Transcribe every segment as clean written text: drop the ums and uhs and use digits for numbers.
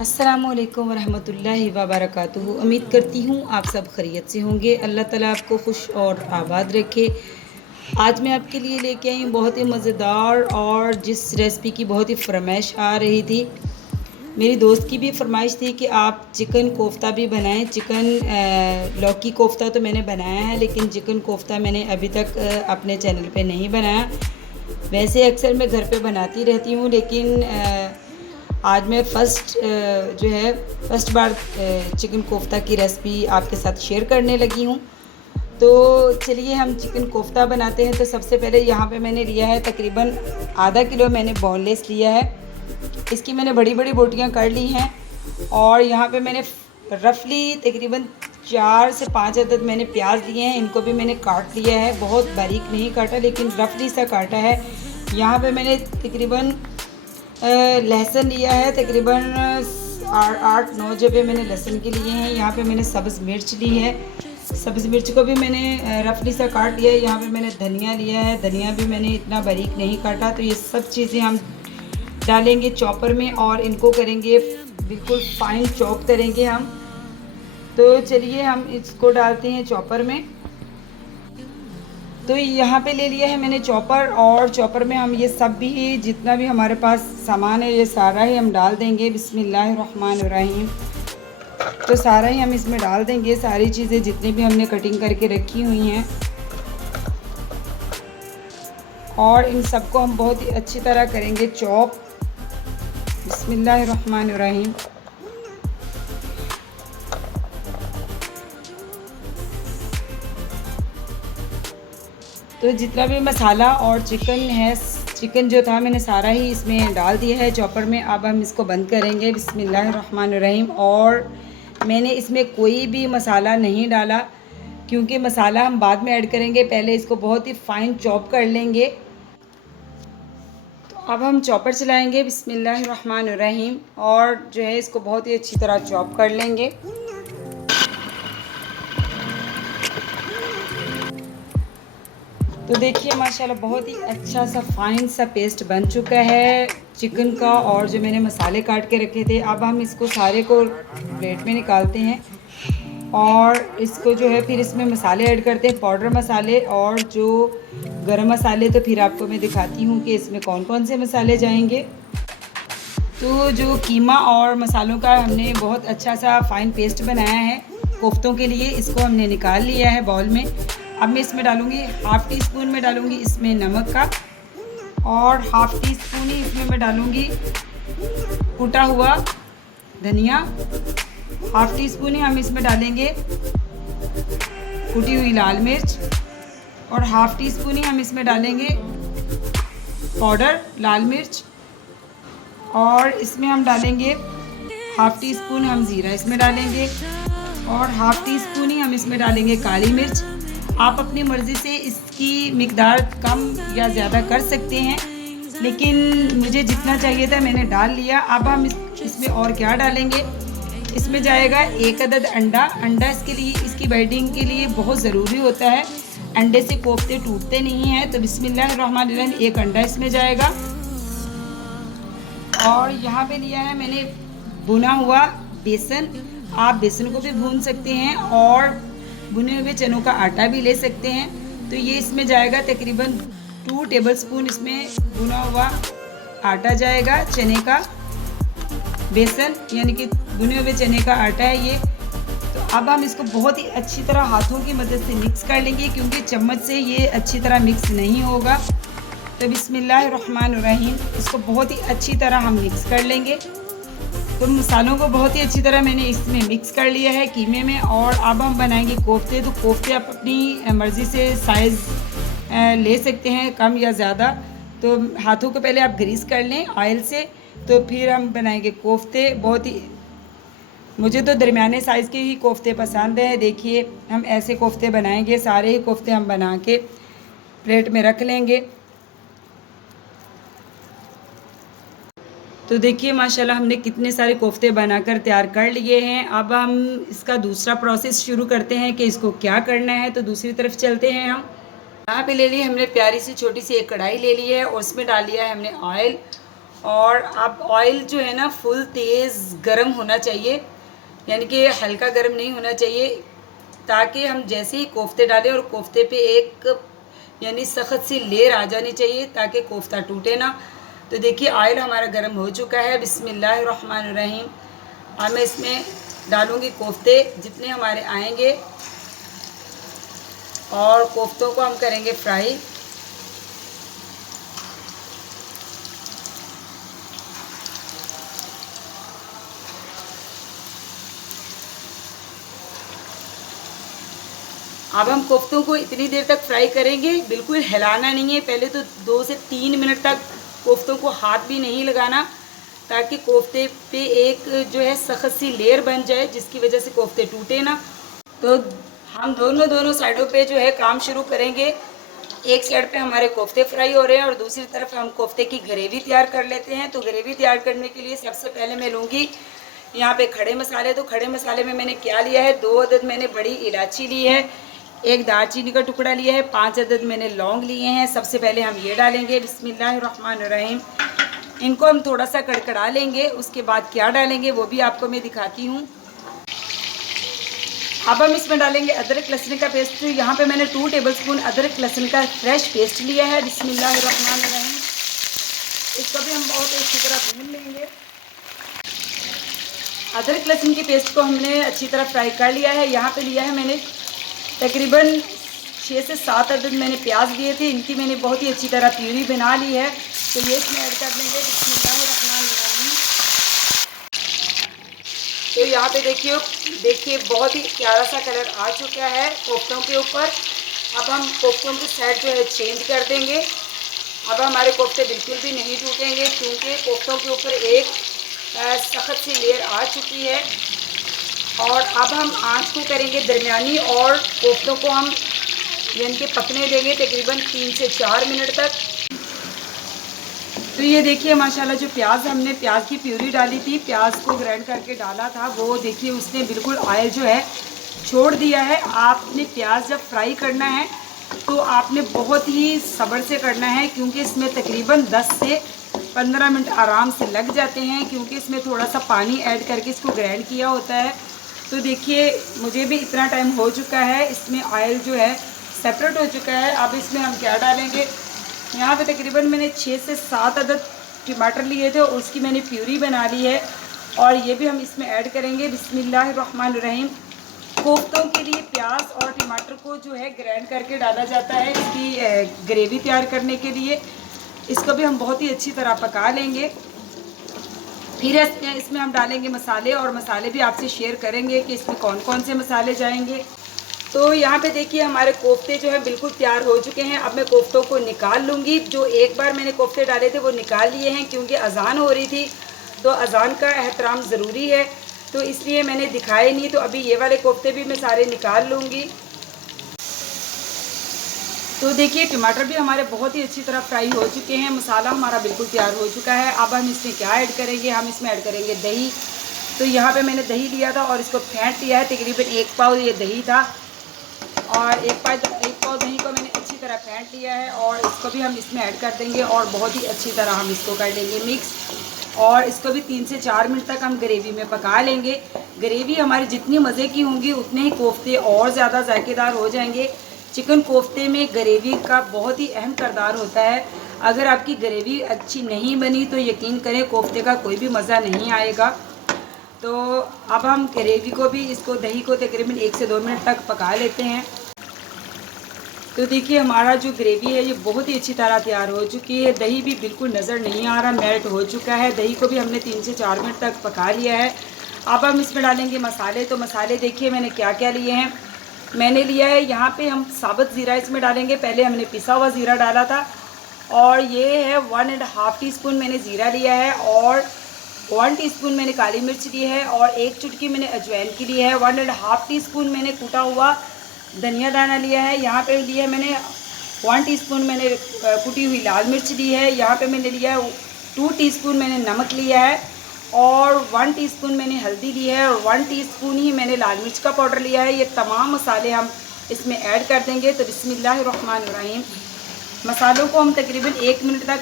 अस्सलामुअलैकुम वरहमतुल्लाहि वबरकातुहू। उम्मीद करती हूँ आप सब खैरियत से होंगे। अल्लाह ताला आपको खुश और आबाद रखे। आज मैं आपके लिए लेके आई हूँ बहुत ही मज़ेदार और जिस रेसिपी की बहुत ही फरमाइश आ रही थी। मेरी दोस्त की भी फरमाइश थी कि आप चिकन कोफ्ता भी बनाएं। लौकी कोफ्ता तो मैंने बनाया है, लेकिन चिकन कोफ्ता मैंने अभी तक अपने चैनल पे नहीं बनाया। वैसे अक्सर मैं घर पे बनाती रहती हूँ, लेकिन आज मैं फर्स्ट बार चिकन कोफ्ता की रेसिपी आपके साथ शेयर करने लगी हूँ। तो चलिए हम चिकन कोफ्ता बनाते हैं। तो सबसे पहले यहाँ पे मैंने लिया है तकरीबन आधा किलो मैंने बोनलेस लिया है। इसकी मैंने बड़ी बड़ी बोटियाँ कर ली हैं और यहाँ पे मैंने रफली तकरीबन 4 से 5 अदद मैंने प्याज लिए हैं। इनको भी मैंने काट लिया है, बहुत बारीक नहीं काटा लेकिन रफली सा काटा है। यहाँ पे मैंने तकरीबन लहसुन लिया है, तकरीबन 8-9 जबे मैंने लहसुन के लिए हैं। यहाँ पे मैंने सब्ज़ मिर्च ली है, सब्ज़ मिर्च को भी मैंने रफली सा काट लिया है। यहाँ पे मैंने धनिया लिया है, धनिया भी मैंने इतना बारीक नहीं काटा। तो ये सब चीज़ें हम डालेंगे चॉपर में और इनको करेंगे बिल्कुल फाइन चॉप करेंगे हम। तो चलिए हम इसको डालते हैं चॉपर में। तो यहाँ पे ले लिया है मैंने चॉपर, और चॉपर में हम ये सब भी जितना भी हमारे पास सामान है ये सारा ही हम डाल देंगे। बिस्मिल्लाहिर्रहमानिर्रहीम। तो सारा ही हम इसमें डाल देंगे, सारी चीज़ें जितनी भी हमने कटिंग करके रखी हुई हैं, और इन सबको हम बहुत ही अच्छी तरह करेंगे चॉप। बिस्मिल्लाहिर्रहमानिर्रहीम। तो जितना भी मसाला और चिकन जो था मैंने सारा ही इसमें डाल दिया है चॉपर में। अब हम इसको बंद करेंगे। बिस्मिल्लाहिर्रहमानिर्रहीम। और मैंने इसमें कोई भी मसाला नहीं डाला क्योंकि मसाला हम बाद में ऐड करेंगे, पहले इसको बहुत ही फाइन चॉप कर लेंगे। तो अब हम चॉपर चलाएंगे बिस्मिल्लाहिर्रहमानिर्रहीम, और जो है इसको बहुत ही अच्छी तरह चॉप कर लेंगे। तो देखिए माशाल्लाह बहुत ही अच्छा सा फाइन सा पेस्ट बन चुका है चिकन का, और जो मैंने मसाले काट के रखे थे। अब हम इसको सारे को प्लेट में निकालते हैं और इसको जो है फिर इसमें मसाले ऐड करते हैं, पाउडर मसाले और जो गरम मसाले। तो फिर आपको मैं दिखाती हूँ कि इसमें कौन कौन से मसाले जाएंगे। तो जो कीमा और मसालों का हमने बहुत अच्छा सा फाइन पेस्ट बनाया है कोफ्तों के लिए, इसको हमने निकाल लिया है बाउल में। अब मैं इसमें डालूँगी हाफ़ टी स्पून में डालूँगी इसमें नमक का, और हाफ़ टी स्पून ही इसमें मैं डालूँगी कुटा हुआ धनिया। हाफ़ टी स्पून ही हम इसमें डालेंगे कुटी हुई लाल मिर्च, और हाफ़ टी स्पून ही हम इसमें डालेंगे पाउडर लाल मिर्च, और इसमें हम डालेंगे हाफ़ टी स्पून हम ज़ीरा इसमें डालेंगे, और हाफ़ टी स्पून ही हम इसमें डालेंगे काली मिर्च। आप अपनी मर्ज़ी से इसकी मिक़दार कम या ज़्यादा कर सकते हैं, लेकिन मुझे जितना चाहिए था मैंने डाल लिया। अब हम इसमें और क्या डालेंगे, इसमें जाएगा 1 अदद अंडा। अंडा इसके लिए, इसकी बाइंडिंग के लिए बहुत ज़रूरी होता है, अंडे से कोफ्ते टूटते नहीं हैं। तो बिस्मिल्लाहिर्रहमानिर्रहीम 1 अंडा इसमें जाएगा। और यहाँ पे लिया है मैंने भुना हुआ बेसन, आप बेसन को भी भून सकते हैं और भुने हुए चनों का आटा भी ले सकते हैं। तो ये इसमें जाएगा तकरीबन 2 टेबलस्पून इसमें भुना हुआ आटा जाएगा, चने का बेसन यानी कि भुने हुए चने का आटा है ये। तो अब हम इसको बहुत ही अच्छी तरह हाथों की मदद से मिक्स कर लेंगे, क्योंकि चम्मच से ये अच्छी तरह मिक्स नहीं होगा। तो बिस्मिल्लाहिर्रहमानिर्रहीम इसको बहुत ही अच्छी तरह हम मिक्स कर लेंगे। तो मसालों को बहुत ही अच्छी तरह मैंने इसमें मिक्स कर लिया है कीमे में। और अब हम बनाएंगे कोफ्ते। तो कोफ्ते आप अपनी मर्ज़ी से साइज़ ले सकते हैं, कम या ज़्यादा। तो हाथों को पहले आप ग्रीस कर लें ऑयल से, तो फिर हम बनाएंगे कोफ्ते। बहुत ही मुझे तो दरमियाने साइज़ के ही कोफ्ते पसंद हैं। देखिए हम ऐसे कोफ्ते बनाएंगे, सारे ही कोफ्ते हम बना के प्लेट में रख लेंगे। तो देखिए माशाल्लाह हमने कितने सारे कोफ्ते बनाकर तैयार कर लिए हैं। अब हम इसका दूसरा प्रोसेस शुरू करते हैं कि इसको क्या करना है। तो दूसरी तरफ चलते हैं हम। यहाँ पे ले ली हमने प्यारी सी छोटी सी एक कढ़ाई ले ली है और उसमें डाल लिया है हमने ऑयल। और अब ऑयल जो है ना फुल तेज़ गर्म होना चाहिए, यानी कि हल्का गर्म नहीं होना चाहिए, ताकि हम जैसे ही कोफ्ते डालें और कोफ्ते पे एक यानी सख्त सी लेयर आ जानी चाहिए ताकि कोफ्ता टूटे ना। तो देखिए ऑयल हमारा गर्म हो चुका है। बिस्मिल्लाहिर्रहमानिर्रहीम। अब मैं इसमें डालूँगी कोफ्ते जितने हमारे आएंगे और कोफ्तों को हम करेंगे फ्राई। अब हम कोफ्तों को इतनी देर तक फ्राई करेंगे, बिल्कुल हिलाना नहीं है। पहले तो 2 से 3 मिनट तक कोफ्तों को हाथ भी नहीं लगाना, ताकि कोफ्ते पे एक जो है सख्त सी लेयर बन जाए जिसकी वजह से कोफ्ते टूटे ना। तो हम दोनों साइडों पे जो है काम शुरू करेंगे। एक साइड पे हमारे कोफ्ते फ्राई हो रहे हैं और दूसरी तरफ हम कोफ्ते की ग्रेवी तैयार कर लेते हैं। तो ग्रेवी तैयार करने के लिए सबसे पहले मैं लूँगी यहाँ पे खड़े मसाले। तो खड़े मसाले में मैंने क्या लिया है, 2 अदद मैंने बड़ी इलायची ली है, एक दालचीनी का टुकड़ा लिया है, 5 अदद मैंने लौंग लिए हैं। सबसे पहले हम ये डालेंगे बिस्मिल्लाहिर्रहमानिर्रहीम। इनको हम थोड़ा सा कड़कड़ा लेंगे, उसके बाद क्या डालेंगे वो भी आपको मैं दिखाती हूँ। अब हम इसमें डालेंगे अदरक लहसुन का पेस्ट। यहाँ पे मैंने 2 टेबलस्पून अदरक लहसुन का फ्रेश पेस्ट लिया है। बिस्मिल्लाहिर्रहमानिर्रहीम। इसको भी हम बहुत अच्छी तरह भून लेंगे। अदरक लहसुन की पेस्ट को हमने अच्छी तरह फ्राई कर लिया है। यहाँ पे लिया है मैंने तकरीबन 6 से 7 अदद मैंने प्याज लिए थे, इनकी मैंने बहुत ही अच्छी तरह प्यूरी बना ली है। तो ये इसमें ऐड कर देंगे बिस्मिल्लाहिर्रहमानिर्रहीम। तो यहाँ पे देखिए बहुत ही प्यारा सा कलर आ चुका है कोफ्तों के ऊपर। अब हम कोफ्तों की साइड जो है चेंज कर देंगे। अब हमारे कोफ्ते बिल्कुल भी नहीं टूटेंगे क्योंकि कोफ्तों के ऊपर एक सख्त सी लेयर आ चुकी है। और अब हम आँच को करेंगे दरमियानी और कोफ्तों को हम यानी कि पकने देंगे तकरीबन 3 से 4 मिनट तक। तो ये देखिए माशाल्लाह जो हमने प्याज की प्यूरी डाली थी, प्याज को ग्राइंड करके डाला था, वो देखिए उसने बिल्कुल ऑयल जो है छोड़ दिया है। आपने प्याज जब फ्राई करना है तो आपने बहुत ही सब्र से करना है, क्योंकि इसमें तकरीबन 10 से 15 मिनट आराम से लग जाते हैं, क्योंकि इसमें थोड़ा सा पानी ऐड करके इसको ग्राइंड किया होता है। तो देखिए मुझे भी इतना टाइम हो चुका है, इसमें ऑयल जो है सेपरेट हो चुका है। अब इसमें हम क्या डालेंगे, यहाँ पे तकरीबन मैंने 6 से 7 अदद टमाटर लिए थे और उसकी मैंने प्यूरी बना ली है और ये भी हम इसमें ऐड करेंगे बिस्मिल्लाहिर्रहमानिर्रहीम। कोफ्तों के लिए प्याज और टमाटर को जो है ग्राइंड करके डाला जाता है इसकी ग्रेवी तैयार करने के लिए। इसको भी हम बहुत ही अच्छी तरह पका लेंगे। फिर इसमें हम डालेंगे मसाले, और मसाले भी आपसे शेयर करेंगे कि इसमें कौन कौन से मसाले जाएंगे। तो यहाँ पे देखिए हमारे कोफ्ते जो है बिल्कुल तैयार हो चुके हैं। अब मैं कोफ्तों को निकाल लूँगी। जो एक बार मैंने कोफ्ते डाले थे वो निकाल लिए हैं, क्योंकि अज़ान हो रही थी तो अज़ान का एहतराम ज़रूरी है, तो इसलिए मैंने दिखाए नहीं। तो अभी ये वाले कोफ्ते भी मैं सारे निकाल लूँगी। तो देखिए टमाटर भी हमारे बहुत ही अच्छी तरह फ्राई हो चुके हैं, मसाला हमारा बिल्कुल तैयार हो चुका है। अब हम इसमें क्या ऐड करेंगे, हम इसमें ऐड करेंगे दही। तो यहाँ पे मैंने दही लिया था और इसको फेंट लिया है, तकरीबन 1 पाव ये दही था और 1 पाव दही को मैंने अच्छी तरह फेंट लिया है और इसको भी हम इसमें ऐड कर देंगे और बहुत ही अच्छी तरह हम इसको कर लेंगे मिक्स। और इसको भी 3 से 4 मिनट तक हम ग्रेवी में पका लेंगे। ग्रेवी हमारी जितनी मज़े की होंगी उतने ही कोफ्ते और ज़्यादा जायकेदार हो जाएंगे। चिकन कोफ्ते में ग्रेवी का बहुत ही अहम किरदार होता है। अगर आपकी ग्रेवी अच्छी नहीं बनी तो यकीन करें कोफ्ते का कोई भी मज़ा नहीं आएगा। तो अब हम ग्रेवी को भी इसको दही को तकरीबन 1 से 2 मिनट तक पका लेते हैं। तो देखिए हमारा जो ग्रेवी है ये बहुत ही अच्छी तरह तैयार हो चुकी है। दही भी बिल्कुल नज़र नहीं आ रहा, मेल्ट हो चुका है। दही को भी हमने 3 से 4 मिनट तक पका लिया है। अब हम इसमें डालेंगे मसाले। तो मसाले देखिए मैंने क्या क्या लिए हैं। मैंने लिया है यहाँ पे हम साबुत ज़ीरा इसमें डालेंगे, पहले हमने पिसा हुआ ज़ीरा डाला था और ये है 1.5 टीस्पून मैंने ज़ीरा लिया है और 1 टीस्पून मैंने काली मिर्च ली है और 1 चुटकी मैंने अजवाइन की ली है। 1.5 टीस्पून मैंने कूटा हुआ धनिया दाना लिया है। यहाँ पे लिया है मैंने 1 टीस्पून मैंने कुटी हुई लाल मिर्च ली है। यहाँ पे मैंने लिया है 2 टीस्पून मैंने नमक लिया है और 1 टीस्पून मैंने हल्दी ली है और 1 टीस्पून ही मैंने लाल मिर्च का पाउडर लिया है। ये तमाम मसाले हम इसमें ऐड कर देंगे। तो बिस्मिल्लाहिर्रहमानिर्रहीम। मसालों को हम तकरीबन 1 मिनट तक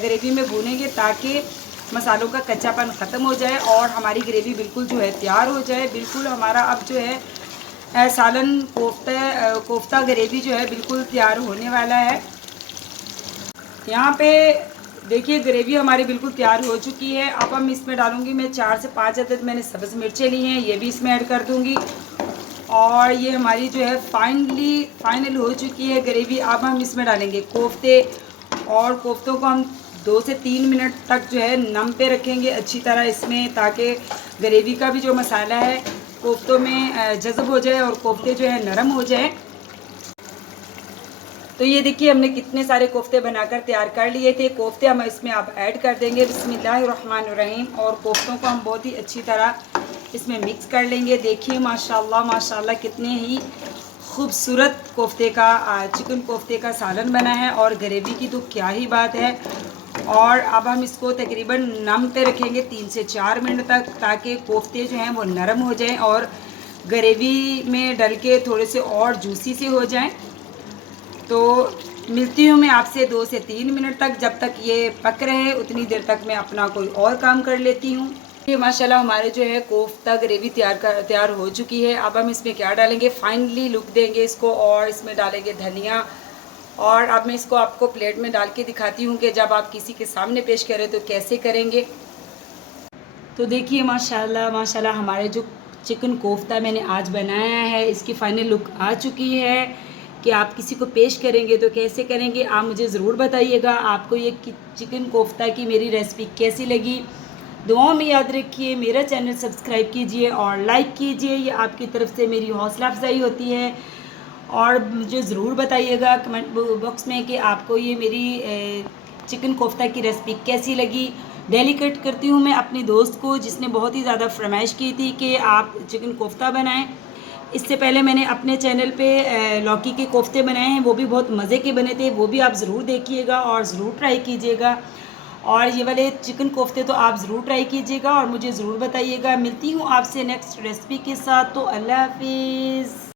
ग्रेवी में भूनेंगे ताकि मसालों का कच्चापन ख़त्म हो जाए और हमारी ग्रेवी बिल्कुल जो है तैयार हो जाए। बिल्कुल हमारा अब जो है सालन कोफ्ता ग्रेवी जो है बिल्कुल तैयार होने वाला है। यहाँ पे देखिए ग्रेवी हमारी बिल्कुल तैयार हो चुकी है। अब हम इसमें डालूँगी मैं 4 से 5 अदद मैंने सब्ज़ मिर्चें ली हैं, ये भी इसमें ऐड कर दूँगी। और ये हमारी जो है फाइनल हो चुकी है ग्रेवी। अब हम इसमें डालेंगे कोफ्ते और कोफ्तों को हम 2 से 3 मिनट तक जो है नम पे रखेंगे अच्छी तरह इसमें, ताकि ग्रेवी का भी जो मसाला है कोफ्तों में जज़ब हो जाए और कोफ्ते जो है नरम हो जाए। तो ये देखिए हमने कितने सारे कोफ्ते बनाकर तैयार कर लिए थे। कोफ्ते हम इसमें अब ऐड कर देंगे बिस्मिल्लाहिर्रहमानिर्रहीम और कोफ्तों को हम बहुत ही अच्छी तरह इसमें मिक्स कर लेंगे। देखिए माशाल्लाह माशाल्लाह कितने ही खूबसूरत कोफ्ते का चिकन कोफ्ते का सालन बना है और ग्रेवी की तो क्या ही बात है। और अब हम इसको तकरीबन नम पे रखेंगे 3 से 4 मिनट तक, ताकि कोफ्ते जो हैं वो नरम हो जाएं और ग्रेवी में डल के थोड़े से और जूसी से हो जाएं। तो मिलती हूँ मैं आपसे 2 से 3 मिनट तक। जब तक ये पक रहे उतनी देर तक मैं अपना कोई और काम कर लेती हूँ। ये माशाल्लाह हमारे जो है कोफ्ता ग्रेवी तैयार हो चुकी है। अब हम इसमें क्या डालेंगे, फाइनली लुक देंगे इसको और इसमें डालेंगे धनिया। और अब मैं इसको आपको प्लेट में डाल के दिखाती हूँ कि जब आप किसी के सामने पेश करें तो कैसे करेंगे। तो देखिए माशाल्लाह माशाल्लाह हमारे जो चिकन कोफ्ता मैंने आज बनाया है इसकी फ़ाइनल लुक आ चुकी है कि आप किसी को पेश करेंगे तो कैसे करेंगे, आप मुझे ज़रूर बताइएगा आपको ये चिकन कोफ्ता की मेरी रेसिपी कैसी लगी। दुआओं में याद रखिए, मेरा चैनल सब्सक्राइब कीजिए और लाइक कीजिए, ये आपकी तरफ से मेरी हौसला अफजाई होती है। और मुझे ज़रूर बताइएगा कमेंट बॉक्स में कि आपको ये मेरी चिकन कोफ्ता की रेसिपी कैसी लगी। डेलीकेट करती हूँ मैं अपनी दोस्त को जिसने बहुत ही ज़्यादा फरमाइश की थी कि आप चिकन कोफ्ता बनाएं। इससे पहले मैंने अपने चैनल पे लौकी के कोफ्ते बनाए हैं, वो भी बहुत मज़े के बने थे, वो भी आप ज़रूर देखिएगा और ज़रूर ट्राई कीजिएगा। और ये वाले चिकन कोफ्ते तो आप ज़रूर ट्राई कीजिएगा और मुझे ज़रूर बताइएगा। मिलती हूँ आपसे नेक्स्ट रेसिपी के साथ। तो अल्लाह हाफिज़।